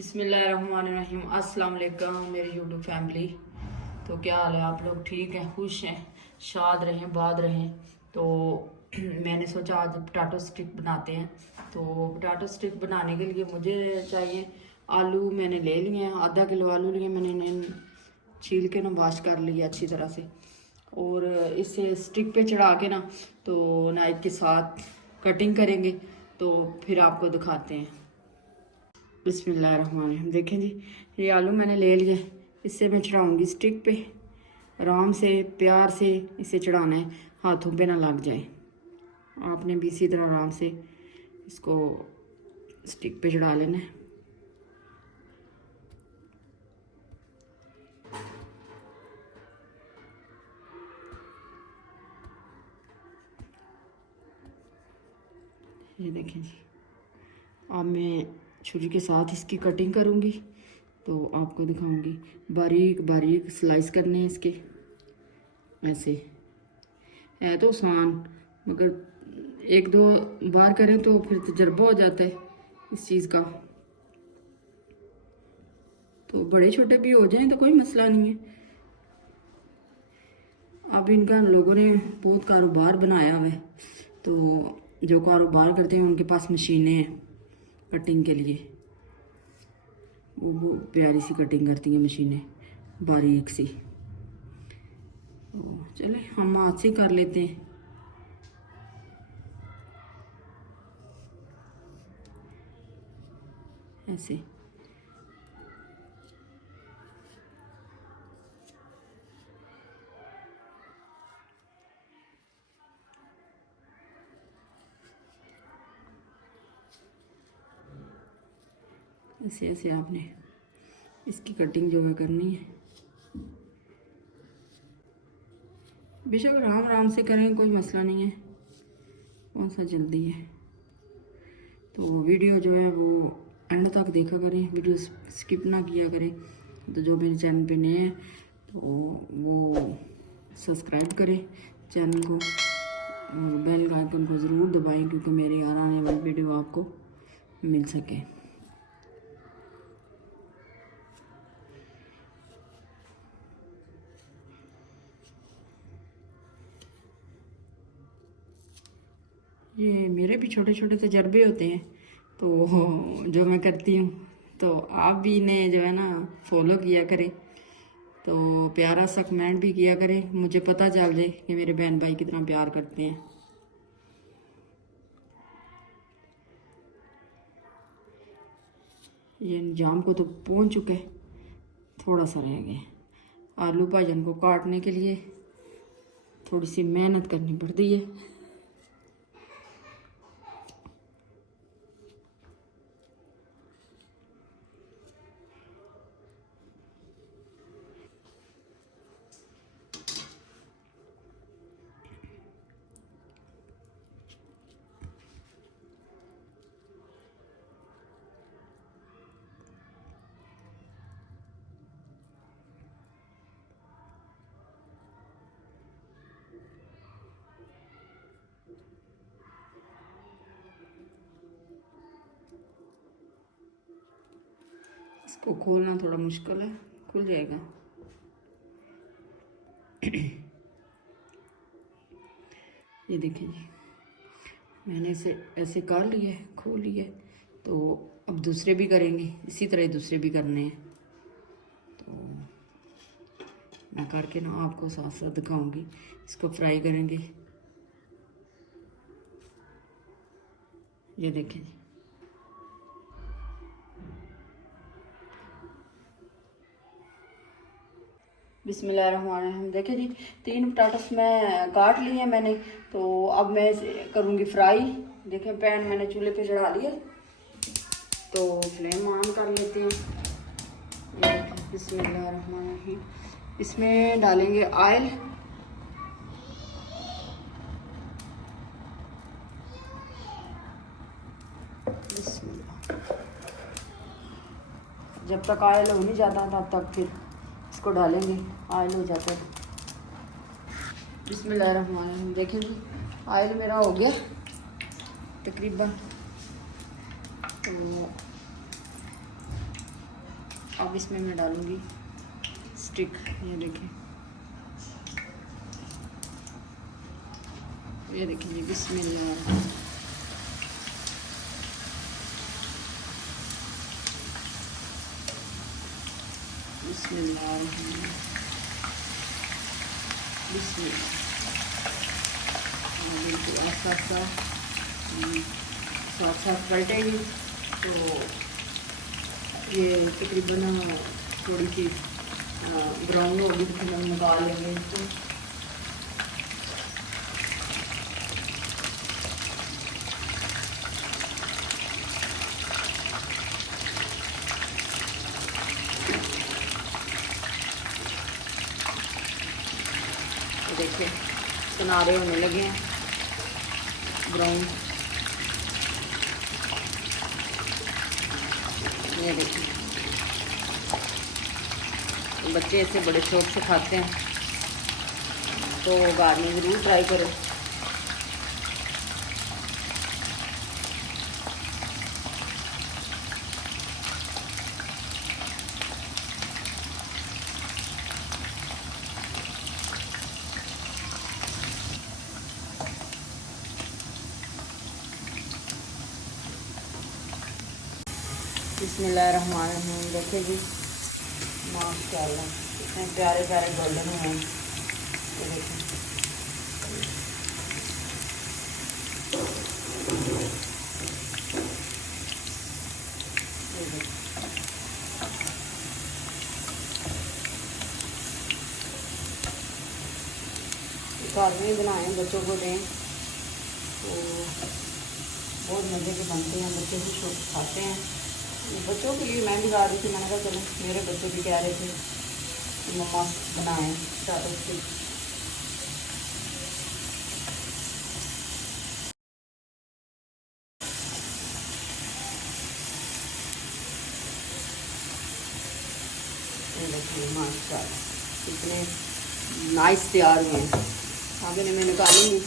बिस्मिल्लाहिर्रहमानिर्रहीम। अस्सलाम वालेकुम मेरी यूट्यूब फैमिली। तो क्या हाल है, आप लोग ठीक हैं, खुश हैं, शाद रहें, बाद रहें। तो मैंने सोचा आज पोटैटो स्टिक बनाते हैं। तो पोटैटो स्टिक बनाने के लिए मुझे चाहिए आलू। मैंने ले लिए हैं, आधा किलो आलू लिए मैंने, इन्हें छील के ना वॉश कर लिया अच्छी तरह से। और इसे स्टिक पे चढ़ा के ना तो नाइफ के साथ कटिंग करेंगे। तो फिर आपको दिखाते हैं। बिस्मिल्लाहिर्रहमानिर्रहीम। देखें जी, ये आलू मैंने ले लिए, इससे मैं चढ़ाऊँगी स्टिक पे। आराम से प्यार से इसे चढ़ाना है, हाथों पे ना लग जाए। आपने भी इसी तरह आराम से इसको स्टिक पे चढ़ा लेना है। ये देखें जी, अब मैं छुरी के साथ इसकी कटिंग करूँगी तो आपको दिखाऊंगी। बारीक बारीक स्लाइस करने हैं इसके। ऐसे है तो आसान, मगर एक दो बार करें तो फिर तजर्बा हो जाता है इस चीज़ का। तो बड़े छोटे भी हो जाएं तो कोई मसला नहीं है। अब इनका लोगों ने बहुत कारोबार बनाया हुआ है। तो जो कारोबार करते हैं उनके पास मशीनें हैं कटिंग के लिए। वो प्यारी सी कटिंग करती हैं मशीनें, बारीक सी। तो चले हम हाथ से कर लेते हैं। ऐसे ऐसे ऐसे आपने इसकी कटिंग जो है करनी है। बेशक आराम आराम से करें, कोई मसला नहीं है, कौन सा जल्दी है। तो वीडियो जो है वो एंड तक देखा करें, वीडियो स्किप ना किया करें। तो जो मेरे चैनल पे नए हैं तो वो सब्सक्राइब करें चैनल को, बेल आइकन को ज़रूर दबाएं क्योंकि मेरे आने वाली वीडियो आपको मिल सके। ये मेरे भी छोटे छोटे तजर्बे होते हैं तो जो मैं करती हूँ, तो आप भी इन्हें जो है ना फॉलो किया करें। तो प्यारा सा कमेंट भी किया करें, मुझे पता चल जाए कि मेरे बहन भाई कितना प्यार करते हैं। ये जाम को तो पहुँच चुका है, थोड़ा सा रह गया। आलू भाजन को काटने के लिए थोड़ी सी मेहनत करनी पड़ती है। इसको खोलना थोड़ा मुश्किल है, खुल जाएगा। ये देखिए जी, मैंने इसे ऐसे कर लिया है, खोल लिया है। तो अब दूसरे भी करेंगे, इसी तरह दूसरे भी करने हैं। तो मैं करके ना आपको साथ साथ दिखाऊंगी। इसको फ्राई करेंगे। ये देखें जी, बिस्मिल्लाहिर्रहमानिर्रहीम। देखें जी, 3 पोटैटोस मैं काट लिए हैं मैंने। तो अब मैं इसे करूँगी फ्राई। देखें पैन मैंने चूल्हे पे चढ़ा लिया, तो फ्लेम ऑन कर लेते हैं। ये देखें, बिस्मिल्लाहिर्रहमानिर्रहीम। इसमें डालेंगे ऑयल। जब तक ऑयल हो नहीं जाता तब तक फिर इसको डालेंगे, ऑयल हो जाता है। बिस्मिल्लाहिर्रहमानिर्रहीम। देखें जी, ऑयल मेरा हो गया तकरीबन। तो अब इसमें मैं डालूँगी स्टिक। ये देखिए, ये देखिए जी, बिस्मिल्लाह। बिस्मिल्लाह बिस्मिल्लाह। बिल्कुल ऐसा सा साथ साथ पलटेगी तो ये तकरीबन थोड़ी सी ब्राउन होगी तो फिर हम निकाल लेंगे इसको। देखिए किनारे होने लगे हैं ब्राउन। ये देखिए, बच्चे ऐसे बड़े शौक से खाते हैं, तो घर में ज़रूर ट्राई करें। बिस्मिल्लाहिर्रहमानिर्रहीम। देखिए जी, माशाल्लाह कितने प्यारे प्यारे गोल्डन हुए हैं। ये देखिए, ये देखिए। घर में बनाएं, बच्चों को दें तो बहुत मज़े के बनते हैं, बच्चे भी शौक खाते हैं। बच्चों के लिए मैं भी ला रही थी, मैंने कहा चलो मेरे बच्चे भी कह रहे थे कि मम्मा बनाएं टाटो स्टिक। देखिए माशाल्लाह कितने नाइस तैयार हुए हैं। आगे मैं निकालूंगी।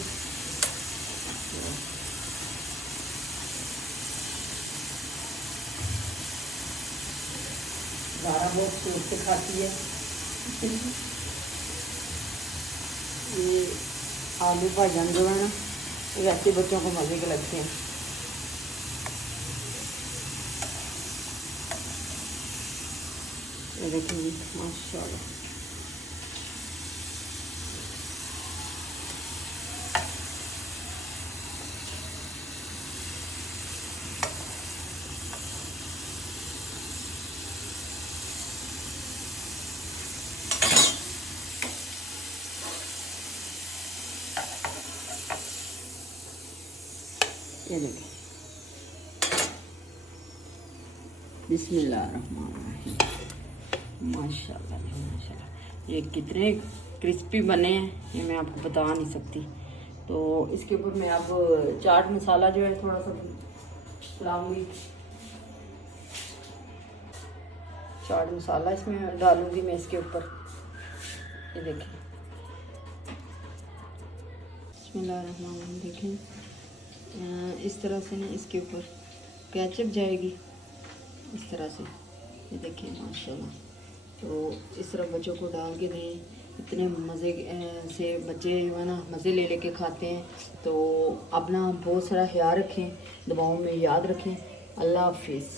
ज़ारा बहुत शौक से खाती है। ये आलू भाजन जो है ना, ये वैसे बच्चों को मज़े के लगते हैं। ये देखिए माशाल्लाह। ये देखिए, बिस्मिल्लाहिर्रहमानिर्रहीम। माशाल्लाह माशाल्लाह, ये कितने क्रिस्पी बने हैं ये मैं आपको बता नहीं सकती। तो इसके ऊपर मैं अब चाट मसाला जो है थोड़ा सा डालूंगी। चाट मसाला इसमें डालूंगी मैं इसके ऊपर। ये देखिए, बिस्मिल्लाहिर्रहमानिर्रहीम। देखें इस तरह से ना इसके ऊपर केचप जाएगी इस तरह से। ये देखिए माशाल्लाह। तो इस तरह बच्चों को डाल के दें, इतने मज़े से बच्चे जो है ना मज़े ले लेके खाते हैं। तो अपना बहुत सारा ख्याल रखें, दुआओं में याद रखें। अल्लाह हाफिज़।